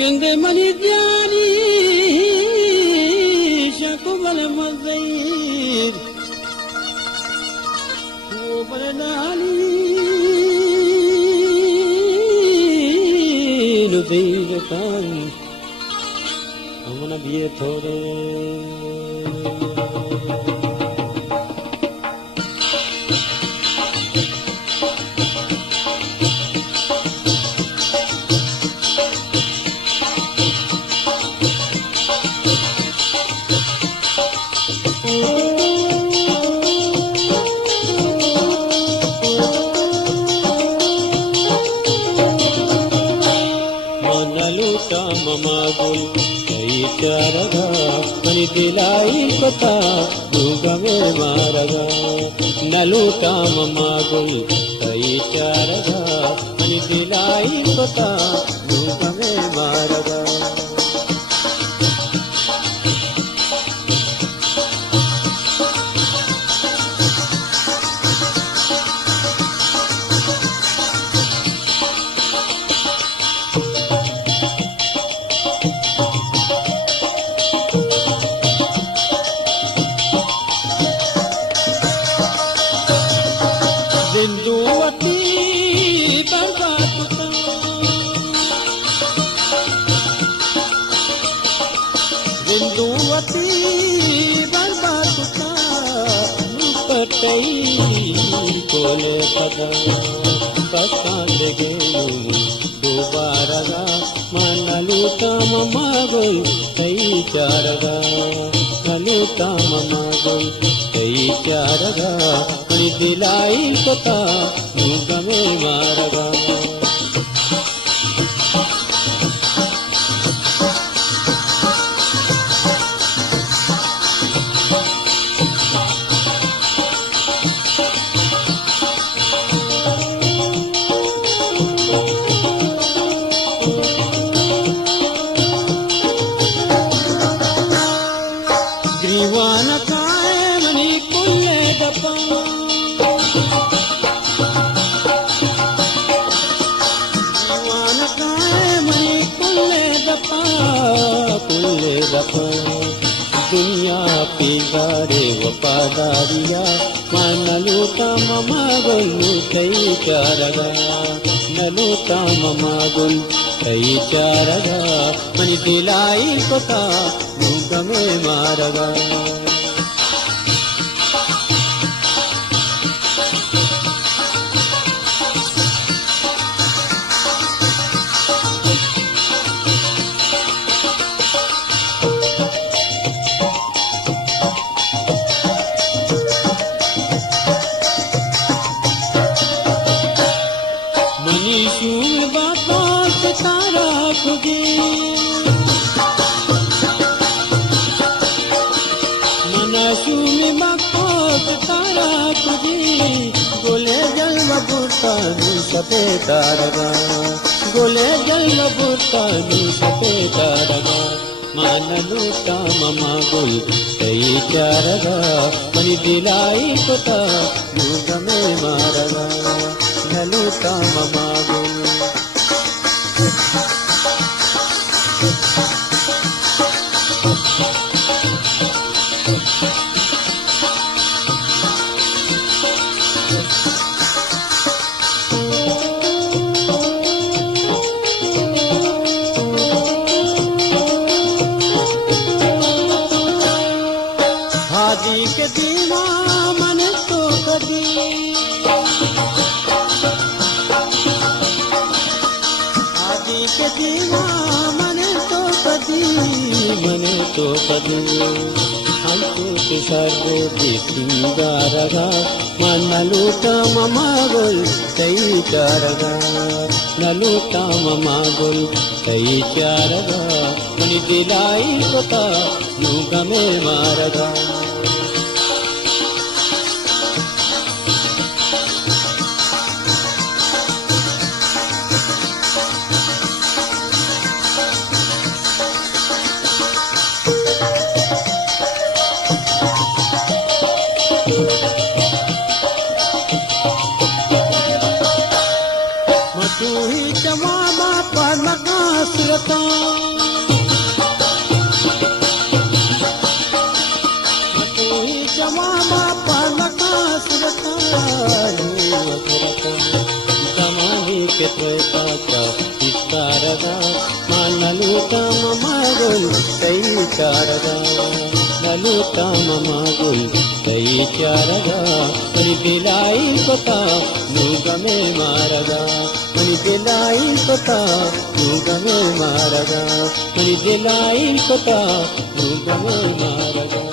gende mani diani shakubal mazir kubal dali nudikan amana biye thore mamagul kai charaga mani dilai kota dugame maraga naluta mamagul kai charaga mani dilai kota dugame maraga कोले पदा पसांद गेलू दोबारा मनलूटा ममागोल कई चारगा नलूटा ममागोल कई चारगा money दिलाई कोता मुगमे मारगा दुनिया पिगारे वफादारिया मनलूटा ममागुल कई चारगा नलूटा ममागुल कई चारगा मनी दिलाई कोता मुगमे मारगा सपे तारगा गोले जल बुर्तानी सपे तारगा मानलूटा ममागुल कई चारगा मनी दिलाई कोता मुगमे मारगा नलूटा ममागुल तो पदी हमको सर्वे दिगारगा मनलूटा ममागुल कई चारगा नलूटा ममागुल कई चारगा मनी दिलाई कोता मुगमे मारगा तू ही जवाबा पालकासुरता कोई जमामा पालकासुरता समानी के त्वयता इस्तारगा मानलूटा ममागुल कई चारगा नलूटा ममागुल कई चारगा मनी दिलाई कोता नूगमे मारगा मनी दिलाई कोता नूगमे मारगा मनी दिलाई कोता नूगमे मारगा